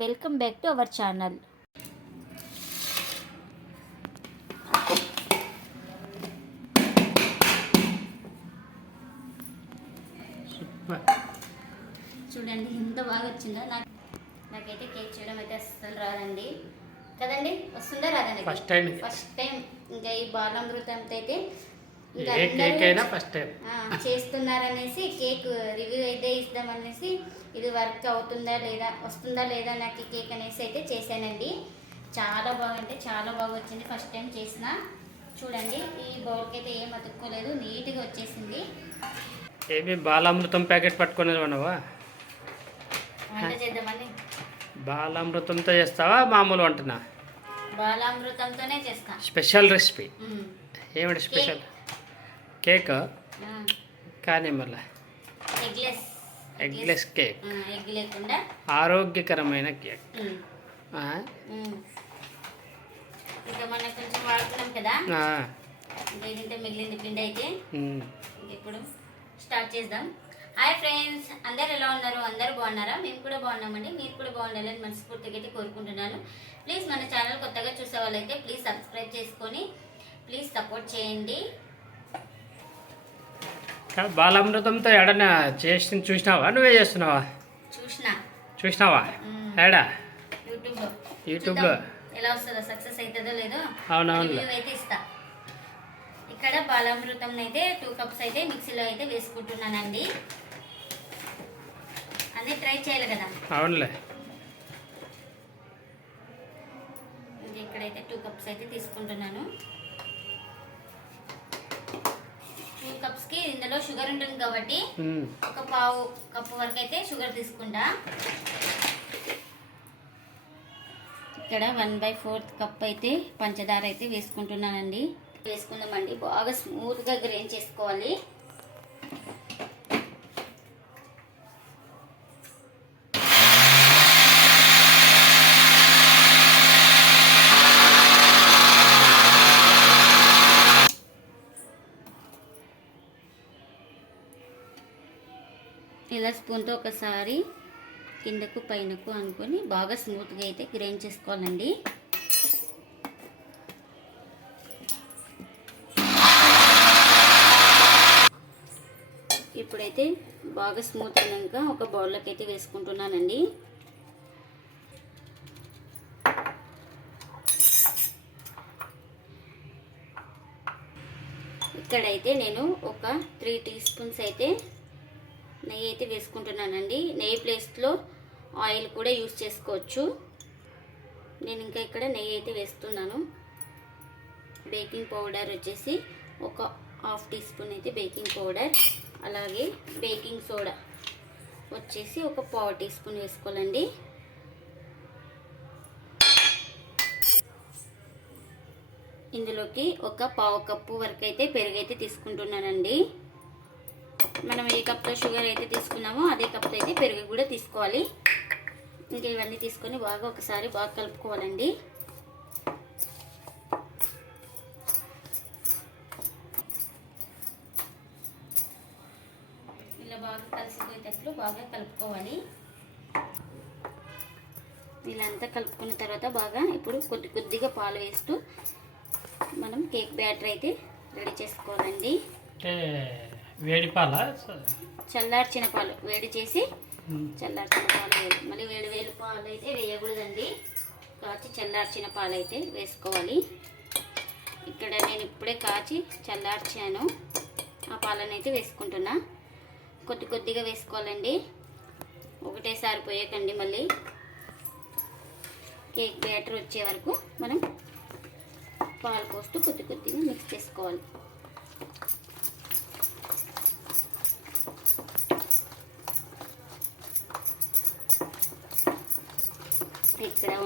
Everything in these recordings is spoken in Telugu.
Welcome back to our channel. చూడండి ఎంత బాగా వచ్చిందో? నాకు నాకైతే కేక్ చేయడం అయితే అస్సలు రాదండి. కదండి? వస్తుందా రాదండి First time. ఫస్ట్ టైం ఇంకా ఈ బాలామృతంతో అయితే ఏ అందరూ కేక్ అయినా ఫస్ట్ టైం చేస్తున్నారనేసి కేక్ రివ్యూ అయితే ఇద్దామనేసి ఇది వర్క్ అవుతుందా లేదా వస్తుందా లేదా నాకు కేక్ అనేసి అయితే చేశానండి. చాలా బాగుంటే చాలా బాగా వచ్చింది. ఫస్ట్ టైం చేసిన. చూడండి ఈ బౌల్కి అయితే ఏం అతుక్కోలేదు. నీట్గా వచ్చేసింది. ఏమి బాలామృతం ప్యాకెట్ పట్టుకొని ఉన్నావా? వంట చేద్దామని బాలామృతంతో చేస్తావా? మామూలు వంటనా? బాలామృతంతోనే చేస్తా. Special recipe. ఏమిటి స్పెషల్? కేక్? కానీ మళ్ళీ. ఎగ్లెస్. Eggless cake. ఆ, ఎగ్ లేకుండా. ఆరోగ్యకరమైన కేక్. ఇంకా మనం కొంచెం కదా? మిగిలింది పిండి అయితే. ఇప్పుడు స్టార్ట్ చేద్దాం. హాయ్ ఫ్రెండ్స్ అందరు ఎలా ఉన్నారు? అందరూ బాగున్నారా? మేము కూడా బాగున్నామండి. మీరు కూడా బాగుండాలని మనస్ఫూర్తిగా అయితే కోరుకుంటున్నాను. ప్లీజ్ మన ఛానల్ కొత్తగా చూసే వాళ్ళైతే ప్లీజ్ సబ్స్క్రైబ్ చేసుకొని ప్లీజ్ సపోర్ట్ చేయండి. బాలామృతంతో ఎడనా చేసి చూసినావా? నువ్వే చేస్తున్నావా? చూసిన. చూసినావా. ఏడా? యూట్యూబ్లో. ఎలా వస్తుందో సక్సెస్ అవుతుందో లేదో అవునవునులే. రివ్యూ అయితే ఇస్తా. ఇక్కడ బాలామృతం అయితే టూ కప్స్ అయితే మిక్సీలో అయితే వేసుకుంటున్నానండి. అదే ట్రై చేయాలి కదా. అవునులే. ఇంక ఇక్కడైతే టూ కప్స్ అయితే తీసుకుంటున్నాను. టూ కప్స్కి ఇందులో షుగర్ ఉంటుంది కాబట్టి. ఒక పావు కప్పు వరకు అయితే షుగర్ తీసుకుంటా. ఇక్కడ వన్ బై ఫోర్త్ కప్ అయితే పంచదార అయితే వేసుకుంటున్నానండి. వేసుకుందామండి. బాగా స్మూత్గా గ్రైండ్ చేసుకోవాలి ఇలా స్పూన్తో ఒకసారి కిందకు పైనకు అనుకొని బాగా స్మూత్గా అయితే గ్రైండ్ చేసుకోవాలండి. ఇప్పుడైతే బాగా స్మూత్ అయినాక ఒక బౌల్లోకి అయితే వేసుకుంటున్నానండి. ఇక్కడైతే నేను ఒక త్రీ టీ స్పూన్స్ అయితే నెయ్యి అయితే వేసుకుంటున్నానండి. నెయ్యి ప్లేస్లో ఆయిల్ కూడా యూస్ చేసుకోవచ్చు. నేను ఇంకా ఇక్కడ నెయ్యి అయితే వేస్తున్నాను. బేకింగ్ పౌడర్ వచ్చేసి ఒక హాఫ్ టీ స్పూన్ అయితే బేకింగ్ పౌడర్ అలాగే బేకింగ్ సోడా వచ్చేసి ఒక పావు టీ స్పూన్ వేసుకోవాలండి. ఇందులోకి ఒక పావు కప్పు వరకు అయితే పెరుగు అయితే తీసుకుంటున్నానండి. మనం ఏ కప్తో షుగర్ అయితే తీసుకున్నామో అదే కప్తో అయితే పెరుగు కూడా తీసుకోవాలి. ఇంకా ఇవన్నీ తీసుకొని బాగా ఒకసారి బాగా కలుపుకోవాలండి. ఇలా బాగా కలిసిపోయేటట్లు బాగా కలుపుకోవాలి. వీళ్ళంతా కలుపుకున్న తర్వాత బాగా ఇప్పుడు కొద్ది కొద్దిగా పాలు వేస్తూ మనం కేక్ బ్యాటర్ అయితే రెడీ చేసుకోవాలండి. వేడి పాల? చల్లార్చిన పాలు వేడి చేసి చల్లార్చిన పాలు మళ్ళీ వేడి వేడి పాలు అయితే వేయకూడదండి. కాచి చల్లార్చిన పాలు అయితే వేసుకోవాలి. ఇక్కడ నేను ఇప్పుడే కాచి చల్లార్చాను. ఆ పాలను అయితే వేసుకుంటున్నా. కొద్ది కొద్దిగా వేసుకోవాలండి. ఒకటేసారి పోయకండి మళ్ళీ. కేక్ బ్యాటర్ వచ్చే వరకు మనం పాలు పోస్తూ కొద్ది కొద్దిగా మిక్స్ చేసుకోవాలి.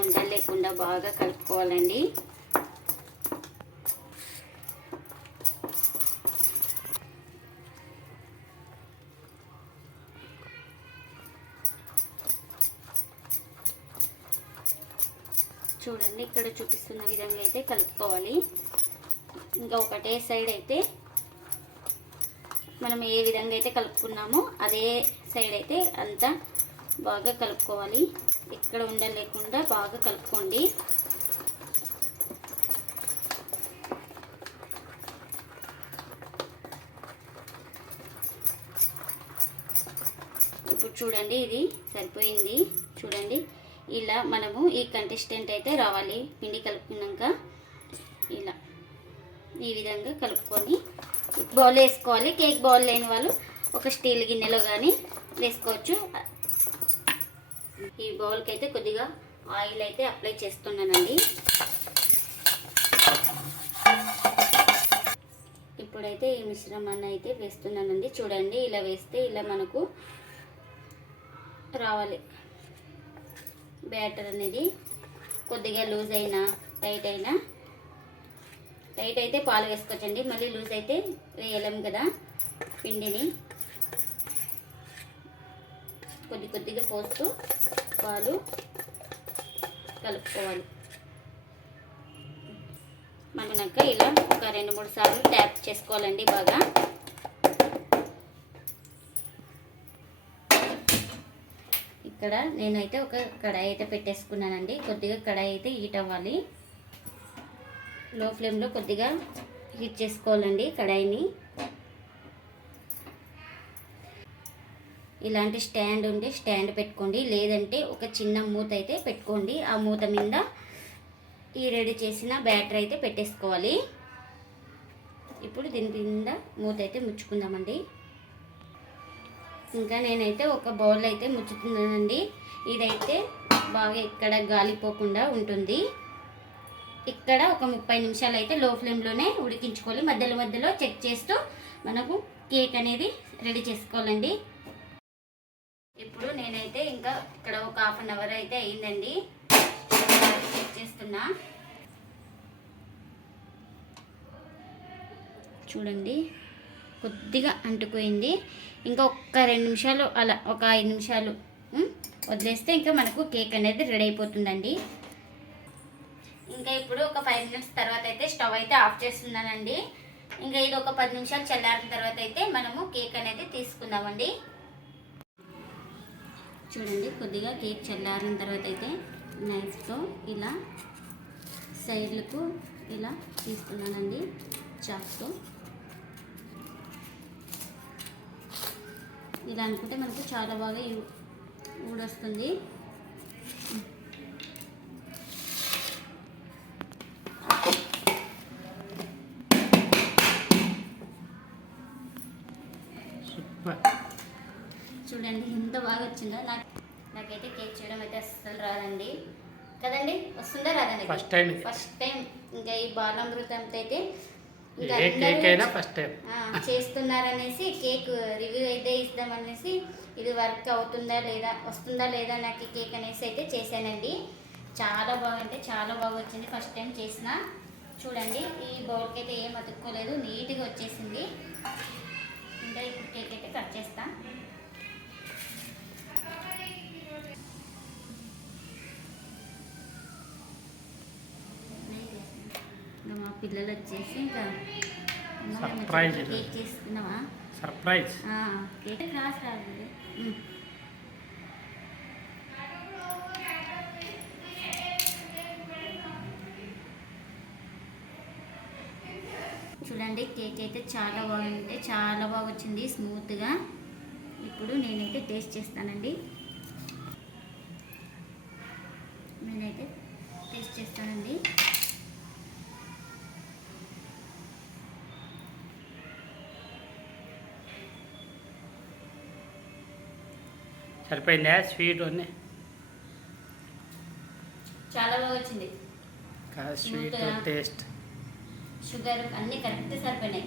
ఉండలు లేకుండా బాగా కలుపుకోవాలండి. చూడండి ఇక్కడ చూపిస్తున్న విధంగా అయితే కలుపుకోవాలి. ఇంకా ఒకటే సైడ్ అయితే మనం ఏ విధంగా అయితే కలుపుకున్నామో అదే సైడ్ అయితే అంతా బాగా కలుపుకోవాలి. ఇక్కడ ఉండలేకుండా బాగా కలుపుకోండి. ఇప్పుడు చూడండి ఇది సరిపోయింది. చూడండి ఇలా మనము ఈ కంటెస్టెంట్ అయితే రావాలి. పిండి కలుపుకున్నాక ఇలా ఈ విధంగా కలుపుకొని బౌల్ వేసుకోవాలి. కేక్ బౌల్ లేని వాళ్ళు ఒక స్టీల్ గిన్నెలో కానీ వేసుకోవచ్చు. ఈ బౌల్కి అయితే కొద్దిగా ఆయిల్ అయితే అప్లై చేస్తున్నానండి. ఇప్పుడైతే ఈ మిశ్రమాన్ని అయితే వేస్తున్నానండి. చూడండి ఇలా వేస్తే ఇలా మనకు రావాలి. బ్యాటర్ అనేది కొద్దిగా లూజ్ అయినా టైట్ అయినా. టైట్ అయితే పాలు వేసుకోవచ్చండి. మళ్ళీ లూజ్ అయితే వేయలేం కదా పిండిని. కొద్ది కొద్దిగా పోస్తూ పాలు కలుపుకోవాలి. మనక ఇలా ఒక రెండు మూడు సార్లు ట్యాప్ చేసుకోవాలండి బాగా. ఇక్కడ నేనైతే ఒక కడాయి అయితే పెట్టేసుకున్నానండి. కొద్దిగా కడాయి అయితే హీట్ అవ్వాలి. లో ఫ్లేమ్లో కొద్దిగా హీట్ చేసుకోవాలండి కడాయిని. ఇలాంటి స్టాండ్ ఉంటే స్టాండ్ పెట్టుకోండి. లేదంటే ఒక చిన్న మూత అయితే పెట్టుకోండి. ఆ మూత మీద ఈ రెడీ చేసిన బ్యాటర్ అయితే పెట్టేసుకోవాలి. ఇప్పుడు దీని కింద మూత అయితే ముచ్చుకుందామండి. ఇంకా నేనైతే ఒక బౌల్ అయితే ముచ్చుతున్నానండి. ఇదైతే బాగా ఇక్కడ గాలిపోకుండా ఉంటుంది. ఇక్కడ ఒక ముప్పై నిమిషాలు అయితే లో ఫ్లేమ్లోనే ఉడికించుకోవాలి. మధ్యలో మధ్యలో చెక్ చేస్తూ మనకు కేక్ అనేది రెడీ చేసుకోవాలండి. ఇప్పుడు నేనైతే ఇంకా ఇక్కడ ఒక హాఫ్ అన్ అవర్ అయితే అయిందండి. చెక్ చేస్తున్నా. చూడండి. కొద్దిగా అంటుకుపోయింది. ఇంకా ఒక్క రెండు నిమిషాలు అలా ఒక ఐదు నిమిషాలు వదిలేస్తే ఇంకా మనకు కేక్ అనేది రెడీ అయిపోతుందండి. ఇంకా ఇప్పుడు ఒక ఫైవ్ మినిట్స్ తర్వాత అయితే స్టవ్ అయితే ఆఫ్ చేస్తున్నానండి. ఇంకా ఇది ఒక పది నిమిషాలు చల్లారిన తర్వాత అయితే మనము కేక్ అనేది తీసుకుందామండి. చూడండి కొద్దిగా కేక్ చల్లారిన తర్వాత అయితే నైఫ్తో ఇలా సైడ్లకు ఇలా తీసుకున్నానండి చాక్తో. ఇలా అనుకుంటే మనకు చాలా బాగా యూ- ఊడొస్తుంది సూపర్ చూడండి ఎంత బాగా వచ్చిందో నాకు నాకైతే కేక్ చేయడం అయితే అస్సలు రాదండి. కదండి? వస్తుందా రాదండి time ఇది. ఫస్ట్ టైం ఇంకా ఈ బాలామృతంతో అయితే ఇంకా ఫస్ట్ టైం చేస్తున్నారనేసి కేక్ రివ్యూ అయితే ఇస్తామనేసి ఇది వర్క్ అవుతుందా లేదా వస్తుందా లేదా నాకు ఈ కేక్ అనేసి అయితే చేశానండి. చాలా బాగుంటే చాలా బాగా వచ్చింది. ఫస్ట్ టైం చేసిన. చూడండి ఈ బౌల్కి అయితే ఏం అతుక్కోలేదు. నీట్గా వచ్చేసింది. ఇంకా ఇప్పుడు కేక్ అయితే కట్ చేస్తా ఇంకా మా పిల్లలు వచ్చేసి ఇంకా ఇది. కేక్ చేసుకున్నావా సర్ప్రైజ్ కేక్ క్రాస్ రాదు. చూడండి కేక్ అయితే చాలా బాగుంది చాలా బాగా వచ్చింది స్మూత్గా. ఇప్పుడు నేనైతే టేస్ట్ చేస్తానండి. నేనైతే టేస్ట్ చేస్తానండి. సరిపోయిందా? స్వీట్ అన్నీ చాలా బాగా వచ్చింది. స్వీట్. టేస్ట్. షుగర్ అన్నీ కరెక్ట్ సరిపోయినాయి.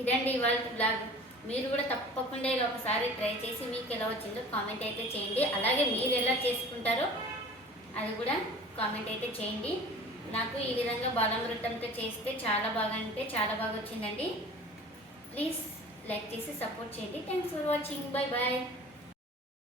ఇదండి ఇవాళ బ్లాగ్. మీరు కూడా తప్పకుండా ఇలా ఒకసారి ట్రై చేసి మీకు ఎలా వచ్చిందో కామెంట్ అయితే చేయండి. అలాగే మీరు ఎలా చేసుకుంటారో అది కూడా కామెంట్ అయితే చేయండి. నాకు ఈ విధంగా బాలామృతంతో చేస్తే చాలా బాగా అంటే చాలా బాగా వచ్చిందండి. ప్లీజ్ లైక్ చేసి సపోర్ట్ చేయండి. Thanks for watching bye bye